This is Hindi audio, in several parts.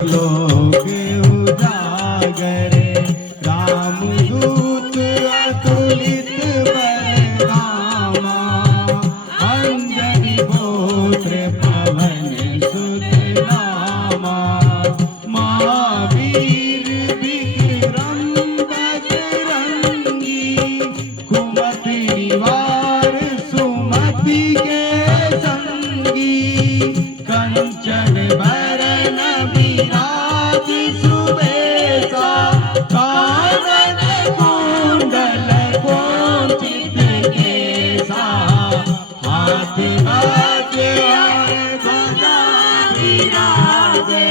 लोक उजागर रामदूत अतुलित बलधामा अंजनी पुत्र पवन सुत नामा महावीर विक्रम बजरंगी कुमति निवार सुमति के संगी कंचन बरन विराज सुबेसा कानन कुंडल कुंचित केसा हाथ बाजे गदा विराजे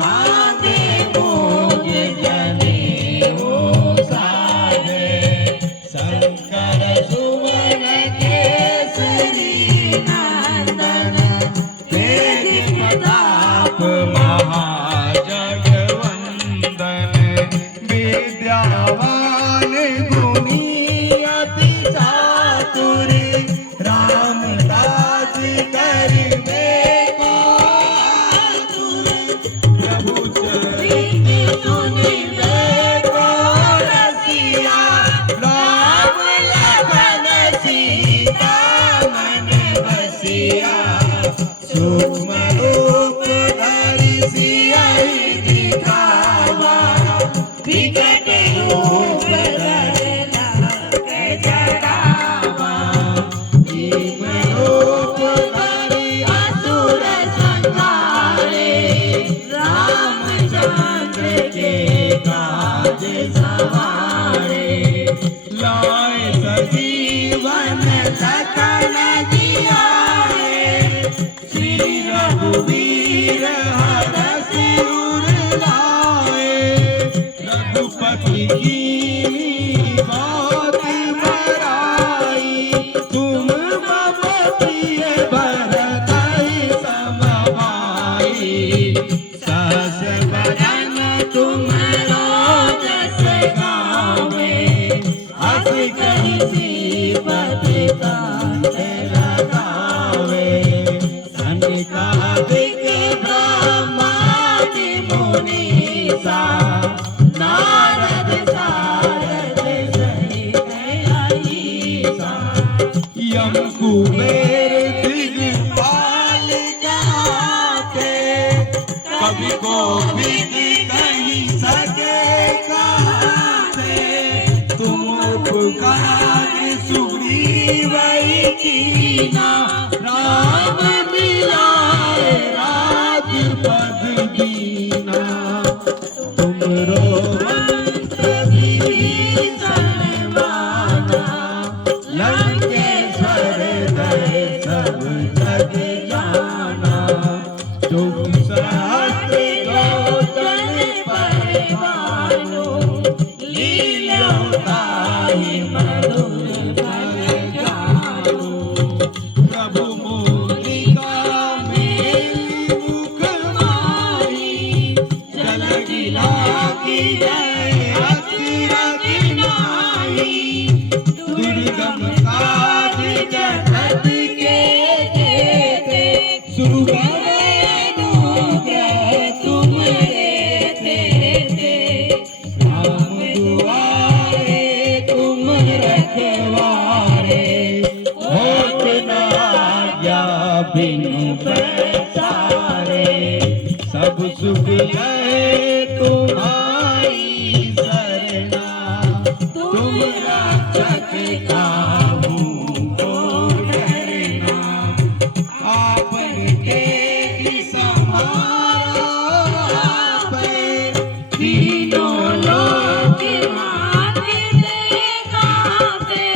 हाथे मोज जनेऊ साजे शंकर सुवन केसरी नंदन तेज प्रताप महाजगवंदन विद्यावान गुणी अति चातुर रामदास करिबे को आतुर प्रभु चरित सुनिबे को रसिया राम लखन सीता मन बसिया सूक्ष्म रूप धरि सियहि दिखावा विकट रूप धरि लंक जरावा भीम रूप धरि असुर संहारे रामचंद्र के काज सवारे लाए सजीवन लखन जियाए श्री रघुवीर हरष उर लाए रघुपति कीन्ही बात बड़ाई तुम मम प्रिय भरतहि सम भाई सहस बदन तुम्हरो जस गावे हस कहि श्रीपति कंठ लगावे सनकादिक ब्रह्मादि मुनीसा नारद सारद सहित अहीसा यम कुबेर दिगपाल कहाते कवि कोविद कहि सके कहाते तुम उपकार सुग्रीव कीना राम मिलाए राजपद दीना तुमरो मंत्र विभीषण माना लंकेश्वर दय सब जग जाना तुम सहस्त्र योजन परिवारो लील्यों ताहि मधुर फल जानो प्रभु मुद्रिका मेली मुख माही जल की जय अतिरथ नाही दुर्गम काज जगत के जेते सुगम अनुग्रह तुम्हारे तेते राम दुआरे तुम रखवारे होत न आज्ञा बिनु पैसारे सब सुख है तुम्हारी सरना तुम रक्षक काहू को डरना आपन तेज सम्हारो आपे तीनों लोक माते कांपे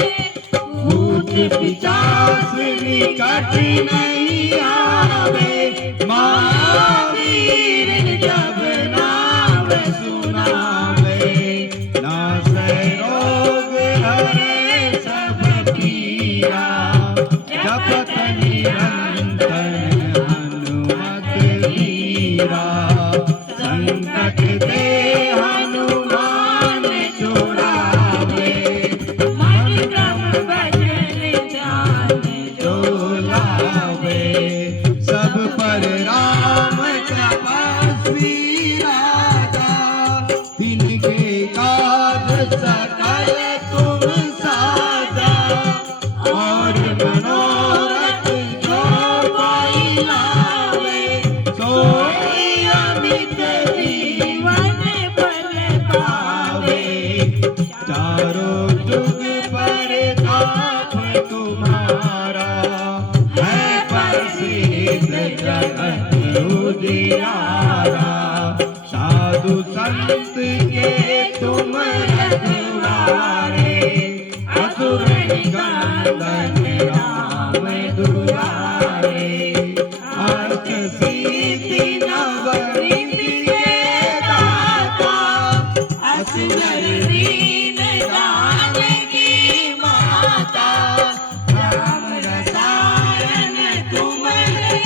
भूत पिशाच निकट नहीं आवे महावीर जब नाम सुनावे नासै रोग हरे सब पीरा जपत निरंतर हनुमत वीरा संकट ते हनुमान छुड़ावे मन क्रम भजन ध्यान जो लावे सब पर राम तपस्वी नित जीवन फल पावे। चारों जुग परताप तुम्हारा है प्रसिद्ध जगत उजियारा। साधु संत के तुम रखवारे असुर निकंदन राम दुआरे। अष्ट सिद्धि नवनिधि के दाता असुर दीन जानकी माता। राम रसायन तुम्हारे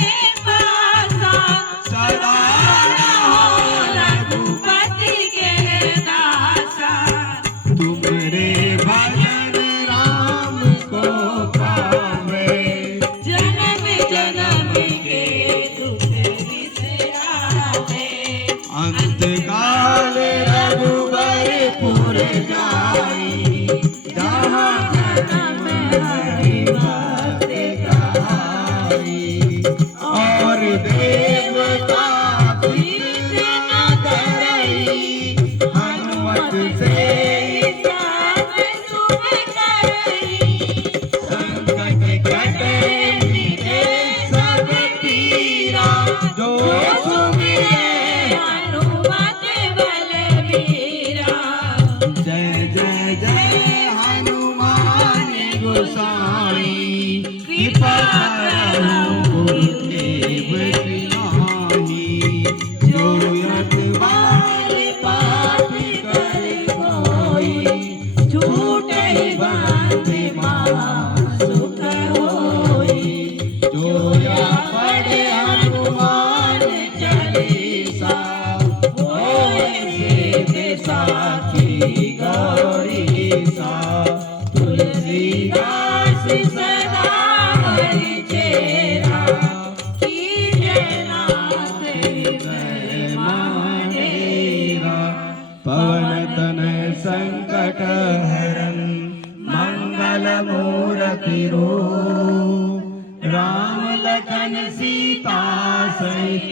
पासा सदा रहो रघुपति के दासा। तुम्हारे भजन राम को पावे जन्म जन्म के दुख बिसरावे। अंत काल रघुबरपुर जाई जहाँ जन्म हरि भक्त कहाई। और देवता प्रीत न करई हनुमत से सब शुभ करई। संकट कटे मिटे सब पीरा जो सुमिरे हनुमत बलबीरा। जय जय जय हनुमान गोसाई कृपा करहु गुरुदेव की नाई। जो यत बार पाठ कर कोई छूटहि बंध महा सुख होई। जो या पढ़े हनुमान चालीसा होय सिद्धि साखी गौरीसा। तुलसीदास सदा हरि चेरा कीजे नाथ हृदय मानेरा। पवन तनय संकट हरन मंगल मूरति रूप। राम लखन सीता सहित